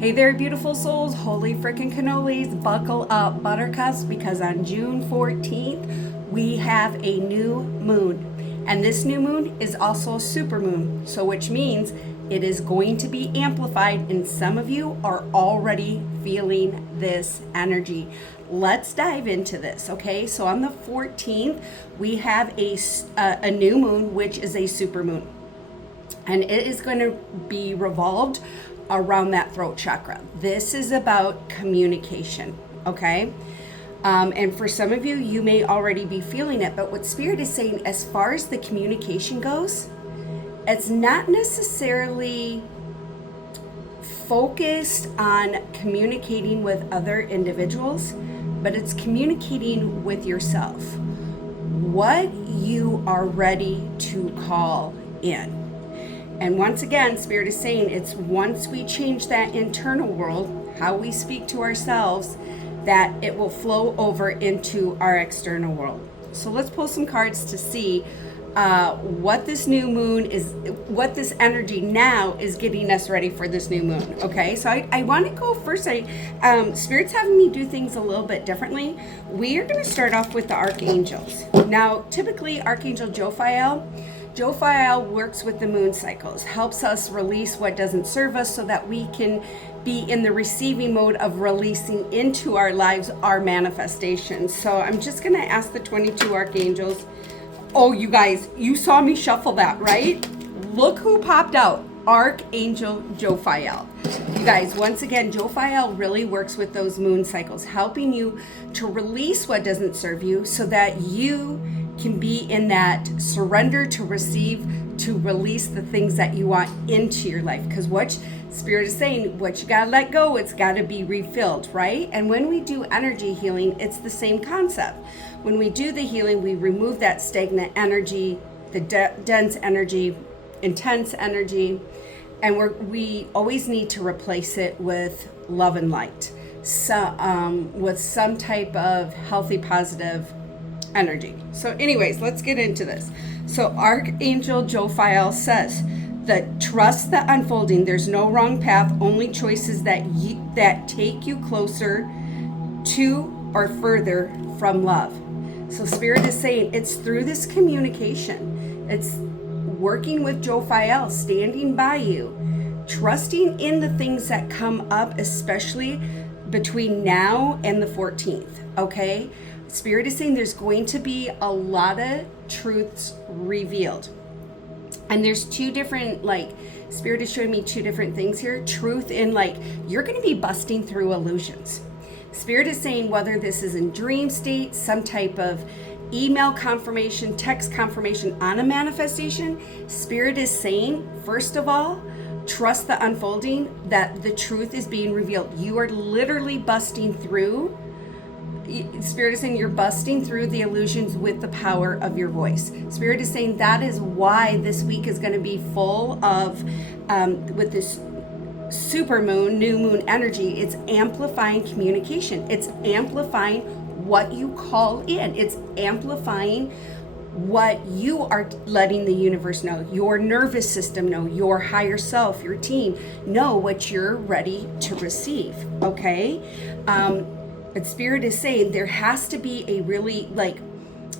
Hey there, beautiful souls, holy frickin' cannolis, buckle up, buttercups, because on June 14th, we have a new moon. And this new moon is also a super moon, so which means it is going to be amplified, and some of you are already feeling this energy. Let's dive into this, okay? So on the 14th, we have a new moon, which is a super moon. And it is going to be revolved around that throat chakra. This is about communication, okay? And for some of you, you may already be feeling it, but what Spirit is saying, as far as the communication goes, it's not necessarily focused on communicating with other individuals, but it's communicating with yourself. What you are ready to call in. And once again, Spirit is saying it's once we change that internal world, how we speak to ourselves, that it will flow over into our external world. So let's pull some cards to see what this new moon is, what this energy now is getting us ready for this new moon. Okay, so I want to go first. Spirit's having me do things a little bit differently. We are going to start off with the archangels. Now, typically, Archangel Jophiel works with the moon cycles, helps us release what doesn't serve us so that we can be in the receiving mode of releasing into our lives our manifestations. So I'm just going to ask the 22 archangels. Oh, you guys, you saw me shuffle that, right? Look who popped out. Archangel Jophiel. You guys, once again, Jophiel really works with those moon cycles, helping you to release what doesn't serve you so that you can be in that surrender to receive, to release the things that you want into your life. Because what Spirit is saying, what you gotta let go, it's gotta be refilled, right? And when we do energy healing, it's the same concept. When we do the healing, we remove that stagnant energy, the dense energy, intense energy, and we always need to replace it with love and light. So, with some type of healthy, positive energy. So anyways, let's get into this. So Archangel Jophiel says that trust the unfolding. There's no wrong path, only choices that take you closer to or further from love. So Spirit is saying it's through this communication. It's working with Jophiel, standing by you, trusting in the things that come up, especially between now and the 14th, okay? Spirit is saying there's going to be a lot of truths revealed. And there's two different, Spirit is showing me two different things here. Truth in, you're going to be busting through illusions. Spirit is saying whether this is in dream state, some type of email confirmation, text confirmation on a manifestation, Spirit is saying, first of all, trust the unfolding, that the truth is being revealed. You are literally busting through. Spirit is saying you're busting through the illusions with the power of your voice. Spirit is saying that is why this week is going to be full of, with this super moon, new moon energy, it's amplifying communication. It's amplifying what you call in. It's amplifying what you are letting the universe know, your nervous system know, your higher self, your team know what you're ready to receive, okay? But Spirit is saying there has to be a really,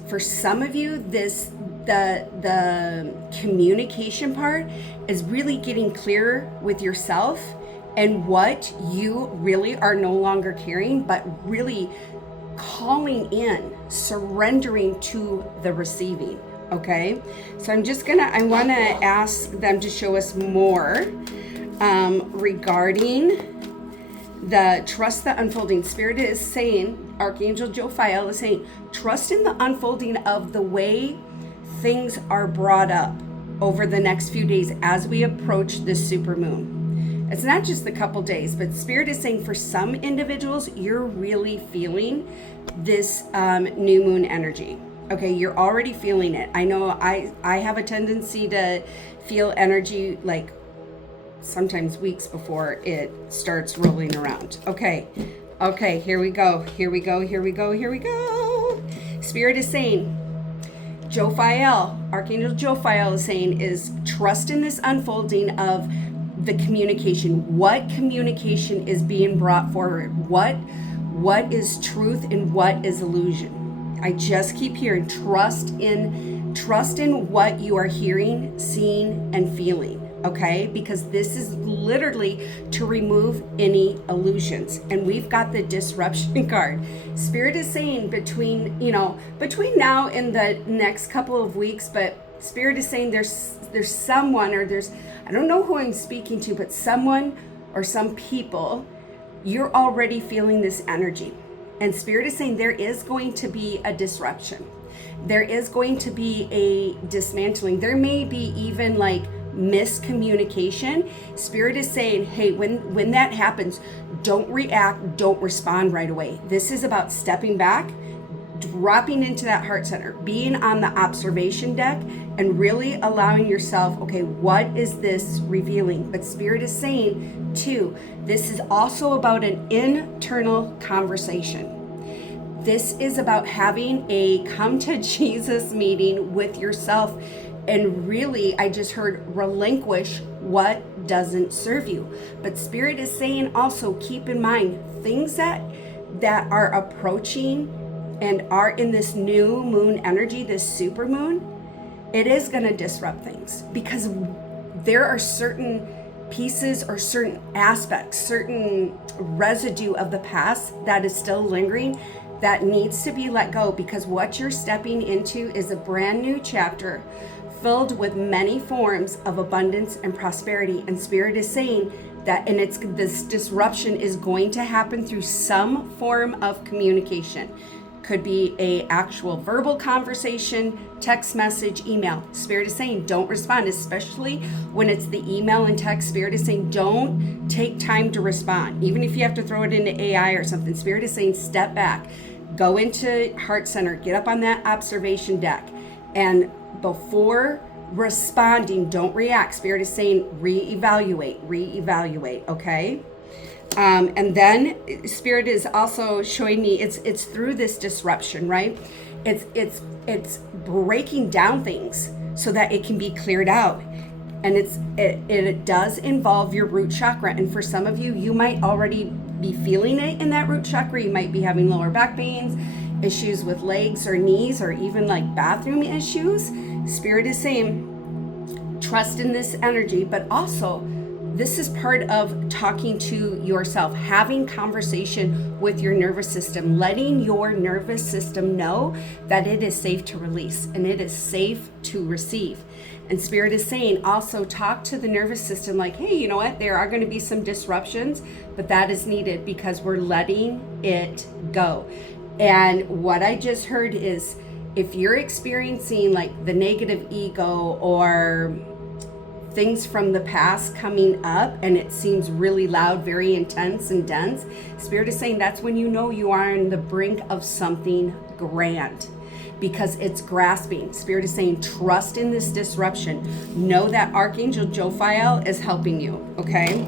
for some of you, the communication part is really getting clearer with yourself and what you really are no longer carrying, but really calling in, surrendering to the receiving, okay? So I want to ask them to show us more regarding the trust the unfolding. Spirit is saying, Archangel Jophiel is saying, trust in the unfolding of the way things are brought up over the next few days as we approach this super moon. It's not just a couple days, but Spirit is saying for some individuals, you're really feeling this new moon energy. Okay, you're already feeling it. I know I have a tendency to feel energy sometimes weeks before it starts rolling around. Okay, here we go. Spirit is saying, Jophiel, Archangel Jophiel is saying, is trust in this unfolding of the communication. What communication is being brought forward? What is truth and what is illusion? I just keep hearing trust in what you are hearing, seeing, and feeling. Okay, because this is literally to remove any illusions. And we've got the disruption card. Spirit is saying between now and the next couple of weeks, but Spirit is saying there's someone, or I don't know who I'm speaking to, but someone or some people, you're already feeling this energy. And Spirit is saying there is going to be a disruption. There is going to be a dismantling. There may be even like miscommunication. Spirit is saying, hey, when that happens, don't react, don't respond right away. This is about stepping back, dropping into that heart center, being on the observation deck, and really allowing yourself, okay, what is this revealing? But Spirit is saying too, this is also about an internal conversation. This is about having a come to Jesus meeting with yourself. And really, I just heard relinquish what doesn't serve you. But Spirit is saying also, keep in mind, things that are approaching and are in this new moon energy, this super moon, it is going to disrupt things, because there are certain pieces or certain aspects, certain residue of the past that is still lingering, that needs to be let go, because what you're stepping into is a brand new chapter filled with many forms of abundance and prosperity. And Spirit is saying that, and this disruption is going to happen through some form of communication. Could be a actual verbal conversation, text message, email. Spirit is saying don't respond, especially when it's the email and text. Spirit is saying don't take time to respond. Even if you have to throw it into AI or something, Spirit is saying step back, go into heart center, get up on that observation deck, and before responding, don't react. Spirit is saying reevaluate, okay? And then Spirit is also showing me it's through this disruption, right? It's breaking down things so that it can be cleared out. And it does involve your root chakra. And for some of you, you might already be feeling it in that root chakra. You might be having lower back pains, issues with legs or knees, or even like bathroom issues. Spirit is saying trust in this energy, but also this is part of talking to yourself, having conversation with your nervous system, letting your nervous system know that it is safe to release and it is safe to receive. And Spirit is saying also talk to the nervous system like, hey, you know what? There are going to be some disruptions, but that is needed because we're letting it go. And what I just heard is, if you're experiencing like the negative ego or things from the past coming up and it seems really loud, very intense and dense, Spirit is saying that's when you know you are on the brink of something grand, because it's grasping. Spirit is saying trust in this disruption. Know that Archangel Jophiel is helping you, okay?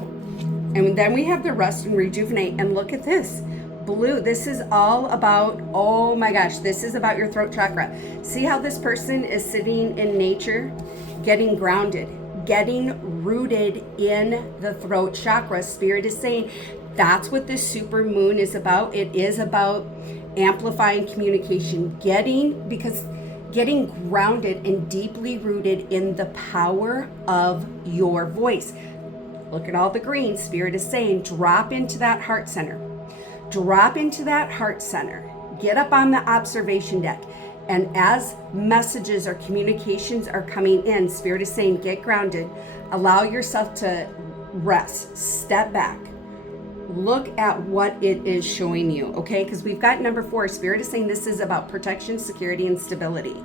And then we have the rest and rejuvenate. And look at this. Blue, this is all about, oh my gosh, this is about your throat chakra. See how this person is sitting in nature, getting grounded, getting rooted in the throat chakra. Spirit is saying that's what this super moon is about. It is about amplifying communication, getting grounded and deeply rooted in the power of your voice. Look at all the green. Spirit is saying drop into that heart center. Drop into that heart center. Get up on the observation deck. And as messages or communications are coming in, Spirit is saying get grounded. Allow yourself to rest. Step back. Look at what it is showing you, okay? Because we've got number 4. Spirit is saying this is about protection, security, and stability,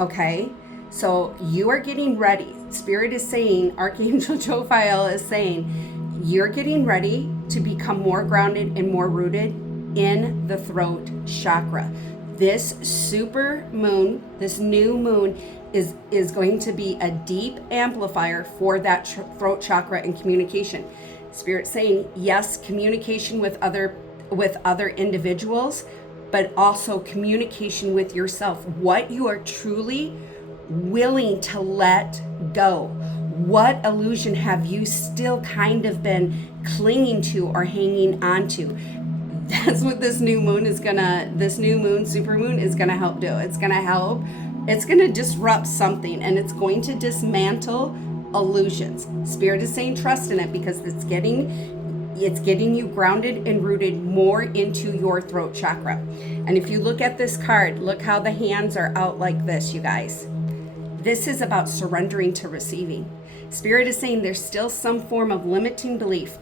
okay? So you are getting ready. Spirit is saying, Archangel Jophiel is saying, you're getting ready to become more grounded and more rooted in the throat chakra. This super moon, this new moon is going to be a deep amplifier for that throat chakra and communication. Spirit saying, yes, communication with other individuals, but also communication with yourself. What you are truly willing to let go. What illusion have you still kind of been clinging to or hanging on to? That's what this new moon, supermoon is gonna help do. It's gonna disrupt something, and it's going to dismantle illusions. Spirit is saying trust in it, because it's getting you grounded and rooted more into your throat chakra. And if you look at this card, look how the hands are out like this, you guys. This is about surrendering to receiving. Spirit is saying there's still some form of limiting belief,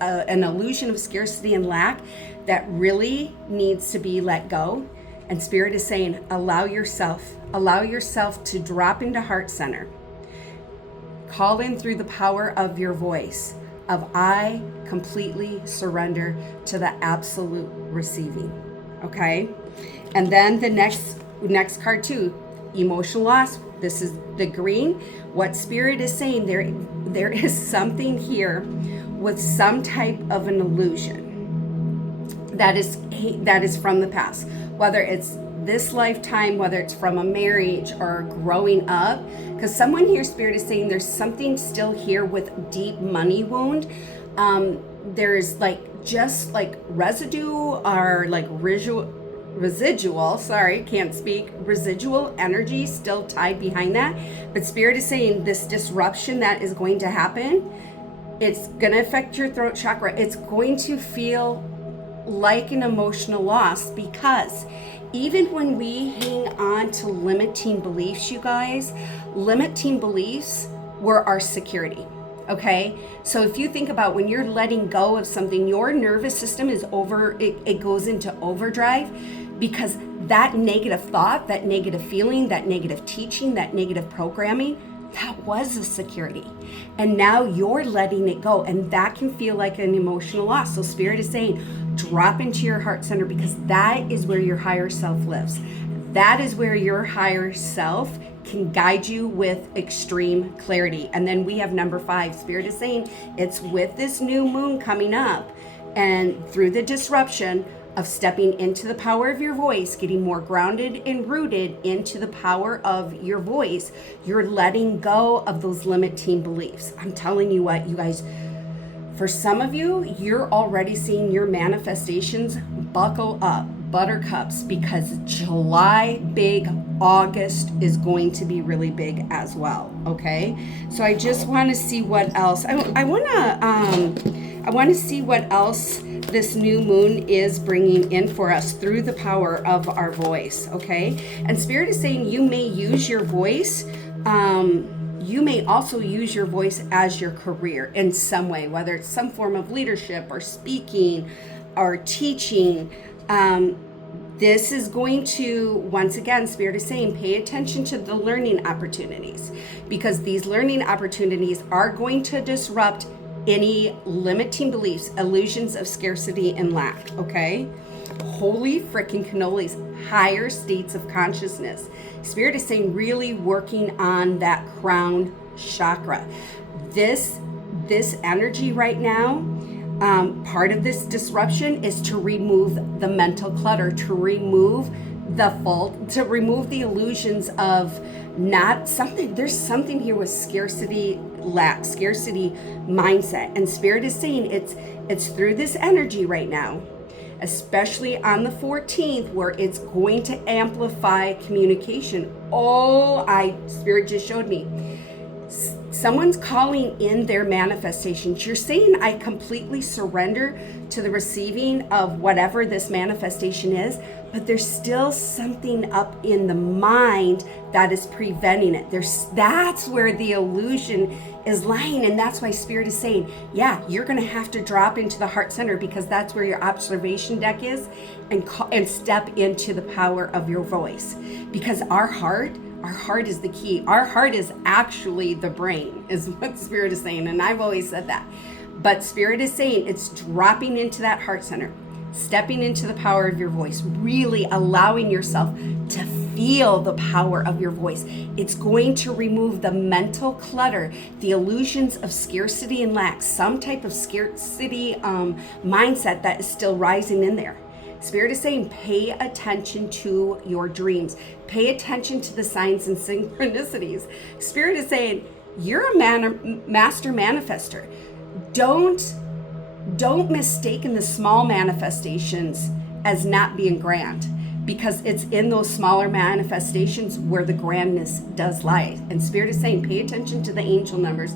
an illusion of scarcity and lack that really needs to be let go. And Spirit is saying, allow yourself to drop into heart center. Call in through the power of your voice of I completely surrender to the absolute receiving. Okay? And then the next card too, emotional loss. This is the green. What Spirit is saying, there is something here with some type of an illusion that is from the past, whether it's this lifetime, whether it's from a marriage or growing up, because someone here, Spirit is saying there's something still here with deep money wound. There's just residue or residual energy still tied behind that. But Spirit is saying this disruption that is going to happen, it's going to affect your throat chakra. It's going to feel like an emotional loss, because even when we hang on to limiting beliefs, you guys, limiting beliefs were our security. Okay, so if you think about when you're letting go of something, your nervous system it goes into overdrive, because that negative thought, that negative feeling, that negative teaching, that negative programming, that was a security. And now you're letting it go, and that can feel like an emotional loss. So Spirit is saying, drop into your heart center, because that is where your higher self lives. That is where your higher self can guide you with extreme clarity. And then we have number 5. Spirit is saying it's with this new moon coming up, and through the disruption of stepping into the power of your voice, getting more grounded and rooted into the power of your voice, you're letting go of those limiting beliefs. I'm telling you what, you guys, for some of you, you're already seeing your manifestations. Buckle up, buttercups, because July big, August is going to be really big as well. Okay, so I just want to see what else. I want to see what else this new moon is bringing in for us through the power of our voice. Okay, and Spirit is saying you may use your voice. You may also use your voice as your career in some way, whether it's some form of leadership or speaking or teaching. This is going to, once again, Spirit is saying, pay attention to the learning opportunities, because these learning opportunities are going to disrupt any limiting beliefs, illusions of scarcity and lack. Okay? Holy freaking cannolis, higher states of consciousness. Spirit is saying really working on that crown chakra. This energy right now, part of this disruption is to remove the mental clutter, to remove the fault, to remove the illusions of not something. There's something here with scarcity, lack, scarcity mindset. And Spirit is saying it's through this energy right now, especially on the 14th, where it's going to amplify communication. Spirit just showed me. Someone's calling in their manifestations. You're saying, I completely surrender to the receiving of whatever this manifestation is, but there's still something up in the mind that is preventing it. That's where the illusion is lying. And that's why Spirit is saying, yeah, you're going to have to drop into the heart center, because that's where your observation deck is, and step into the power of your voice. Because our heart is the key. Our heart is actually the brain, is what Spirit is saying. And I've always said that. But Spirit is saying it's dropping into that heart center, stepping into the power of your voice, really allowing yourself to feel the power of your voice. It's going to remove the mental clutter, the illusions of scarcity and lack, some type of scarcity mindset that is still rising in there. Spirit is saying, pay attention to your dreams. Pay attention to the signs and synchronicities. Spirit is saying, You're a master manifester. Don't mistake the small manifestations as not being grand, because it's in those smaller manifestations where the grandness does lie. And Spirit is saying, pay attention to the angel numbers.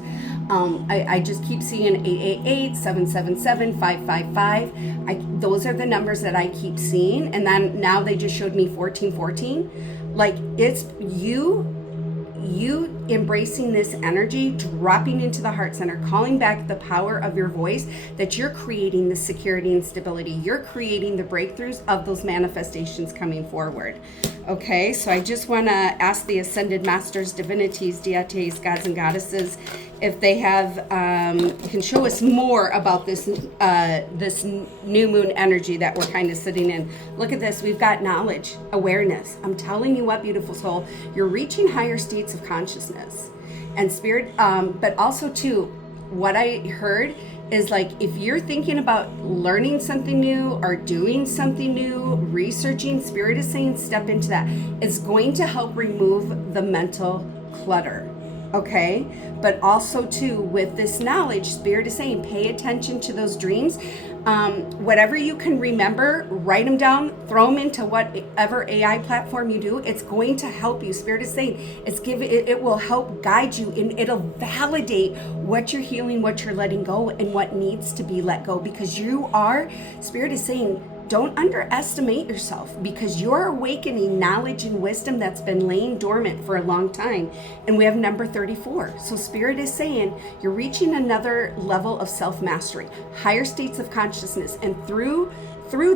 I just keep seeing 888, 777, 555. Those are the numbers that I keep seeing. And then now they just showed me 1414. Like, it's you embracing this energy, dropping into the heart center, calling back the power of your voice, that you're creating the security and stability. You're creating the breakthroughs of those manifestations coming forward. Okay, so I just want to ask the ascended masters, divinities, deities, gods and goddesses, if they have can show us more about this this new moon energy that we're kind of sitting in. Look at this. We've got knowledge, awareness. I'm telling you what, beautiful soul, you're reaching higher states of consciousness and spirit. But also too, what I heard is, like, if you're thinking about learning something new or doing something new, researching, Spirit is saying step into that. It's going to help remove the mental clutter, okay? But also too, with this knowledge, Spirit is saying pay attention to those dreams. Whatever you can remember, write them down, throw them into whatever AI platform you do. It's going to help you. Spirit is saying it will help guide you, and it'll validate what you're healing, what you're letting go, and what needs to be let go, because you are, Spirit is saying, don't underestimate yourself, because you're awakening knowledge and wisdom that's been laying dormant for a long time. And we have number 34. So Spirit is saying you're reaching another level of self-mastery, higher states of consciousness. And through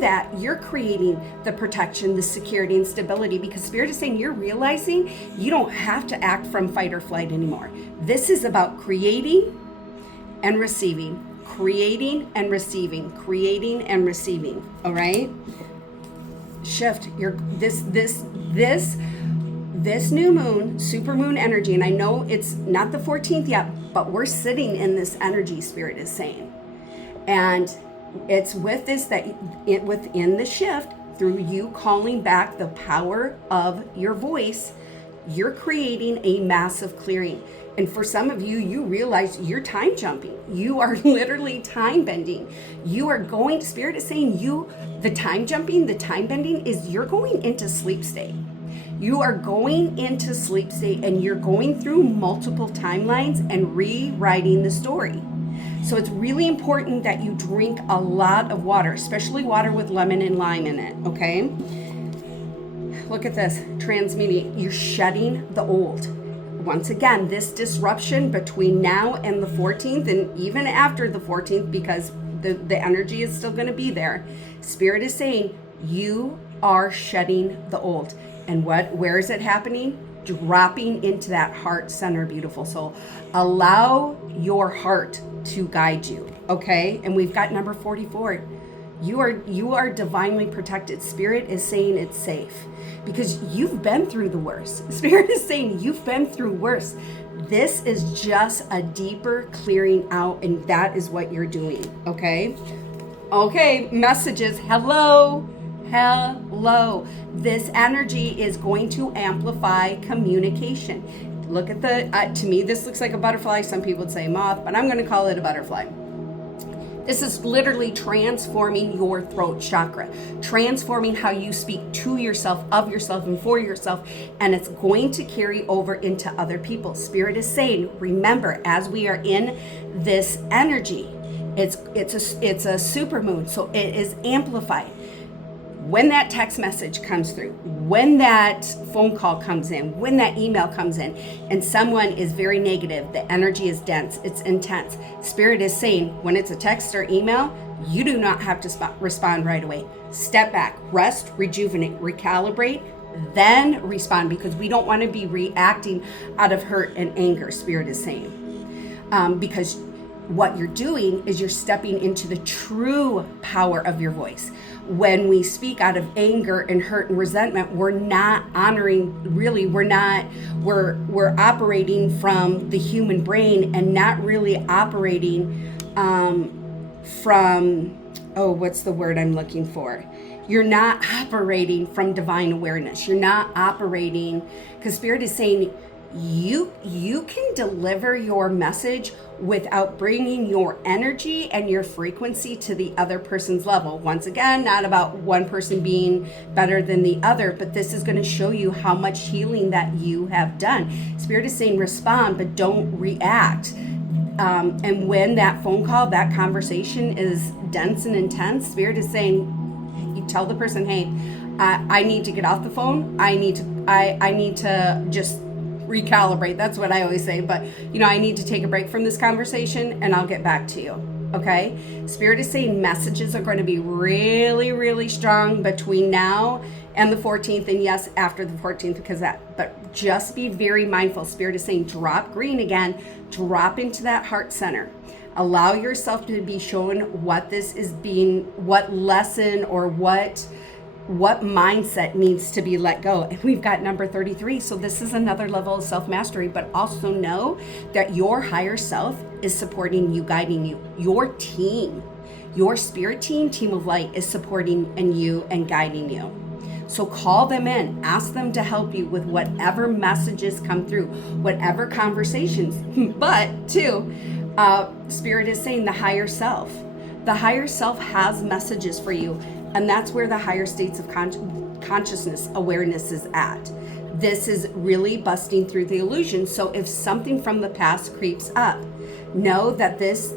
that, you're creating the protection, the security and stability, because Spirit is saying you're realizing you don't have to act from fight or flight anymore. This is about creating and receiving. Creating and receiving, creating and receiving. All right. Shift your this new moon, super moon energy. And I know it's not the 14th yet, but we're sitting in this energy, Spirit is saying. And it's with this that within the shift, through you calling back the power of your voice, you're creating a massive clearing. And for some of you, you realize you're time jumping. You are literally time bending. You are going, Spirit is saying the time jumping, the time bending is you're going into sleep state. You are going into sleep state, and you're going through multiple timelines and rewriting the story. So it's really important that you drink a lot of water, especially water with lemon and lime in it, okay? Look at this, transmuting. You're shedding the old. Once again, this disruption between now and the 14th, and even after the 14th, because the energy is still going to be there. Spirit is saying you are shedding the old. And where is it happening? Dropping into that heart center, beautiful soul. Allow your heart to guide you, okay? And we've got number 44. You are divinely protected. Spirit is saying it's safe, because you've been through the worst. Spirit is saying you've been through worse. This is just a deeper clearing out, and that is what you're doing, okay? Okay, messages. Hello. This energy is going to amplify communication. Look at to me, this looks like a butterfly. Some people would say moth, but I'm going to call it a butterfly. This is literally transforming your throat chakra, transforming how you speak to yourself, of yourself, and for yourself, and it's going to carry over into other people. Spirit is saying, remember, as we are in this energy, it's a super moon, so it is amplified. When that text message comes through, when that phone call comes in, when that email comes in, and someone is very negative, the energy is dense, it's intense. Spirit is saying, when it's a text or email, you do not have to respond right away. Step back, rest, rejuvenate, recalibrate, then respond, because we don't want to be reacting out of hurt and anger, Spirit is saying. Because what you're doing is you're stepping into the true power of your voice. When we speak out of anger and hurt and resentment, we're not honoring, really, we're operating from the human brain and not really operating from, what's the word I'm looking for? You're not operating from divine awareness. You're not operating, because Spirit is saying you can deliver your message without bringing your energy and your frequency to the other person's level. Once again, not about one person being better than the other, but this is going to show you how much healing that you have done. Spirit is saying respond, but don't react. And when that phone call, that conversation is dense and intense, Spirit is saying, you tell the person, hey, I need to get off the phone. I need to just recalibrate. That's what I always say. But, I need to take a break from this conversation and I'll get back to you. Okay. Spirit is saying messages are going to be really, really strong between now and the 14th. And yes, after the 14th, but just be very mindful. Spirit is saying drop green again, drop into that heart center. Allow yourself to be shown what what lesson or what mindset needs to be let go. And we've got number 33. So this is another level of self-mastery, but also know that your higher self is supporting you, guiding you. Your team, your spirit team of light is supporting you and guiding you. So call them in, ask them to help you with whatever messages come through, whatever conversations. But too, Spirit is saying the higher self has messages for you. And that's where the higher states of consciousness awareness is at. This is really busting through the illusion. So if something from the past creeps up, know that this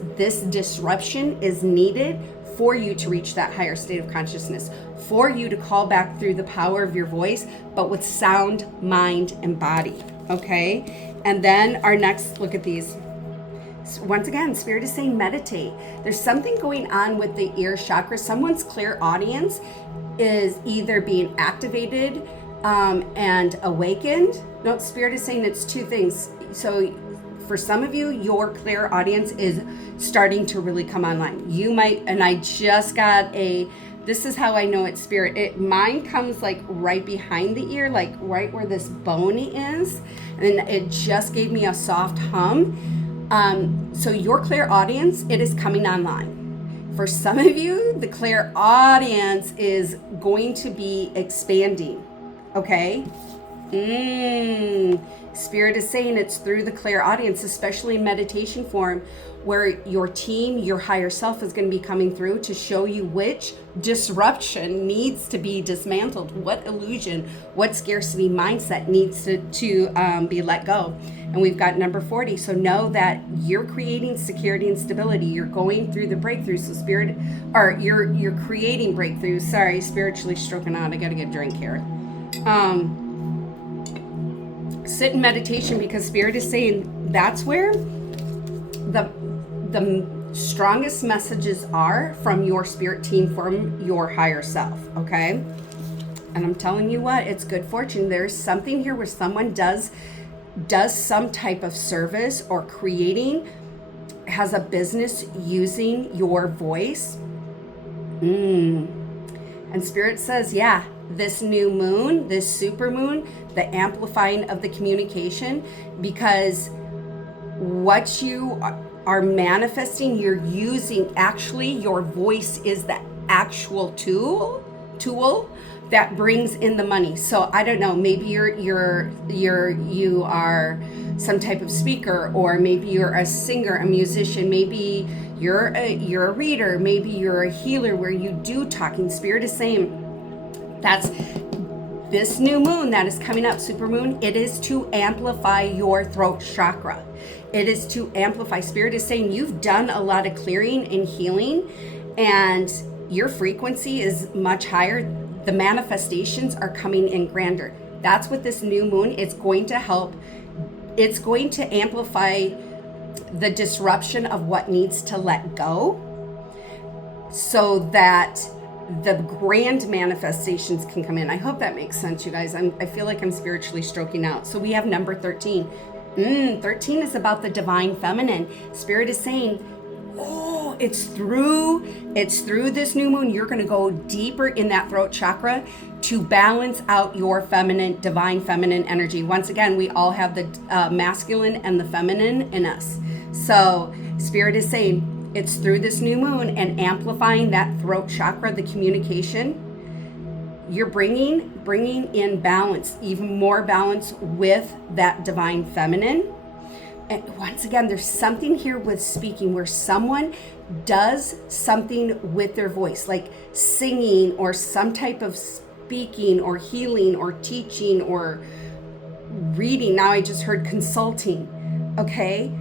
disruption is needed for you to reach that higher state of consciousness, for you to call back through the power of your voice, but with sound, mind, and body. Okay? And then our next, look at these. Once again, Spirit is saying meditate. There's something going on with the ear chakra. Someone's clear audience is either being activated and awakened. No, Spirit is saying it's two things. So for some of you, your clear audience is starting to really come online. You might, and I just got this is how I know it's Spirit. Mine comes like right behind the ear, like right where this bone is. And it just gave me a soft hum. So your clear audience, it is coming online. For some of you, the clear audience is going to be expanding. Okay? Spirit is saying it's through the clear audience, especially in meditation form, where your team, your higher self is going to be coming through to show you which disruption needs to be dismantled, what illusion, what scarcity mindset needs to be let go. And we've got number 40. So know that you're creating security and stability. You're going through the breakthroughs. So you're creating breakthroughs. Sorry, spiritually stroking out. I got to get a drink here. Sit in meditation, because Spirit is saying that's where the strongest messages are from your spirit team, from your higher self. Okay. And I'm telling you what, it's good fortune. There's something here where someone does some type of service or has a business using your voice. And Spirit says, yeah, this new moon, this super moon, the amplifying of the communication, because what you are manifesting, you're using, actually your voice is the actual tool that brings in the money. So I don't know, maybe you are some type of speaker, or maybe you're a singer, a musician, maybe you're a reader, maybe you're a healer where you do talking. Spirit is saying that's this new moon that is coming up, super moon. It is to amplify your throat chakra. It is to amplify. Spirit is saying you've done a lot of clearing and healing, and your frequency is much higher. The manifestations are coming in grander. That's what this new moon is going to help. It's going to amplify the disruption of what needs to let go, so that the grand manifestations can come in. I hope that makes sense, you guys. I feel like I'm spiritually stroking out. So we have number 13. 13 is about the divine feminine. Spirit is saying, oh, it's through this new moon. You're going to go deeper in that throat chakra to balance out your feminine, divine feminine energy. Once again, we all have the masculine and the feminine in us. So Spirit is saying it's through this new moon and amplifying that throat chakra, the communication. You're bringing in balance, even more balance with that divine feminine. And once again, there's something here with speaking where someone does something with their voice, like singing or some type of speaking or healing or teaching or reading. Now I just heard consulting. Okay.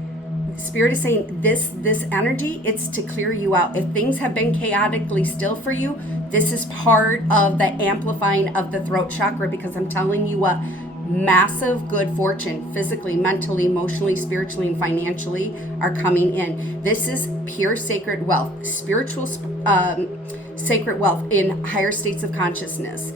Spirit is saying this energy, it's to clear you out. If things have been chaotically still for you, this is part of the amplifying of the throat chakra, because I'm telling you what, massive good fortune, physically, mentally, emotionally, spiritually, and financially, are coming in. This is pure sacred wealth, spiritual sacred wealth in higher states of consciousness.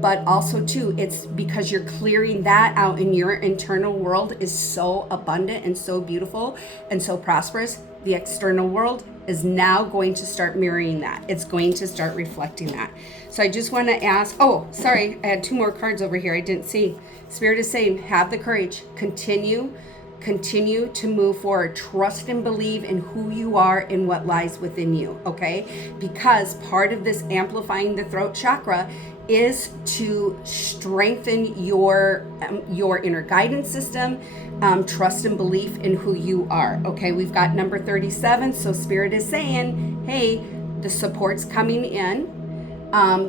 But also too, it's because you're clearing that out, and your internal world is so abundant and so beautiful and so prosperous. The external world is now going to start mirroring that. It's going to start reflecting that. So I just want to ask, oh, sorry, I had 2 more cards over here I didn't see. Spirit is saying, have the courage, continue to move forward. Trust and believe in who you are and what lies within you, okay? Because part of this amplifying the throat chakra is to strengthen your inner guidance system, trust and belief in who you are, okay? We've got number 37, so Spirit is saying, hey, the support's coming in.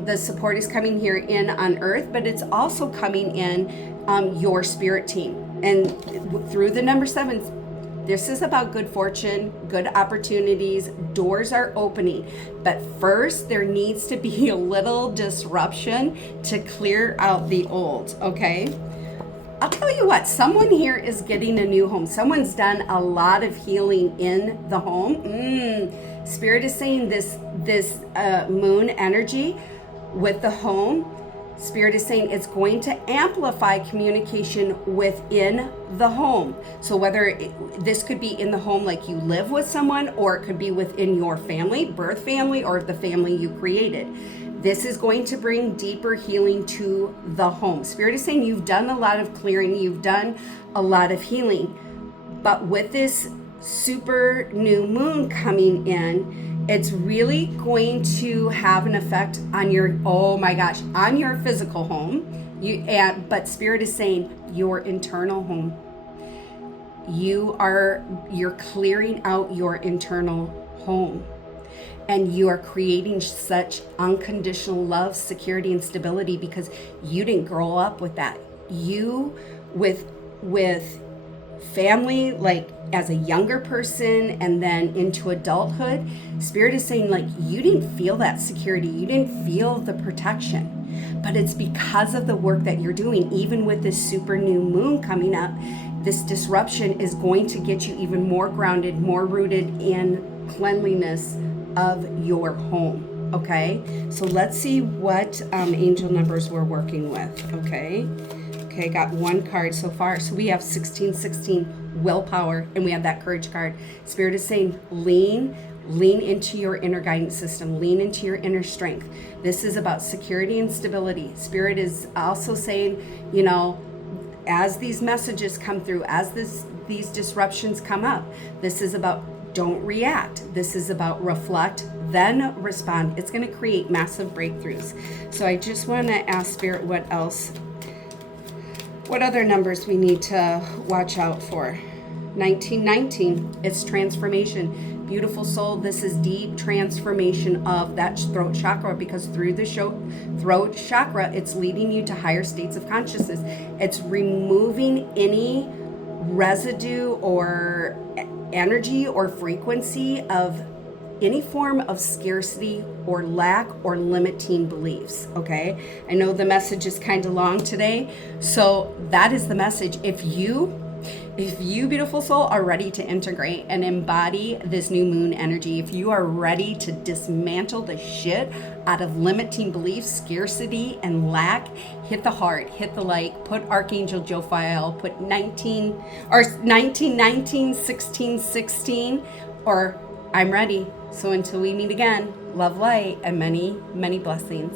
The support is coming here in on earth, but it's also coming in your spirit team. And through the number 7, this is about good fortune, good opportunities, doors are opening. But first, there needs to be a little disruption to clear out the old, okay? I'll tell you what, someone here is getting a new home. Someone's done a lot of healing in the home. Spirit is saying this moon energy with the home, Spirit is saying it's going to amplify communication within the home. So whether this could be in the home like you live with someone, or it could be within your family, birth family, or the family you created. This is going to bring deeper healing to the home. Spirit is saying you've done a lot of clearing, you've done a lot of healing. But with this super new moon coming in, it's really going to have an effect on your, oh my gosh, on your physical home. But Spirit is saying your internal home. You're clearing out your internal home. And you are creating such unconditional love, security, and stability because you didn't grow up with that. You, with family, like as a younger person and then into adulthood, Spirit is saying like you didn't feel that security, you didn't feel the protection, but it's because of the work that you're doing. Even with this super new moon coming up, this disruption is going to get you even more grounded, more rooted in cleanliness of your home, okay? So let's see what angel numbers we're working with, okay? Okay, got 1 card so far. So we have 1616, willpower, and we have that courage card. Spirit is saying lean into your inner guidance system, lean into your inner strength. This is about security and stability. Spirit is also saying, you know, as these messages come through, as these disruptions come up, this is about don't react. This is about reflect, then respond. It's going to create massive breakthroughs. So I just want to ask Spirit what else, what other numbers we need to watch out for. 1919, it's transformation. Beautiful soul, this is deep transformation of that throat chakra, because through the throat chakra, it's leading you to higher states of consciousness. It's removing any residue or energy or frequency of any form of scarcity or lack or limiting beliefs, okay? I know the message is kind of long today, so that is the message. If you, beautiful soul, are ready to integrate and embody this new moon energy, if you are ready to dismantle the shit out of limiting beliefs, scarcity, and lack, hit the heart, hit the like, put Archangel Jophiel, put 1919, 1616, or I'm ready. So until we meet again, love, light, and many, many blessings.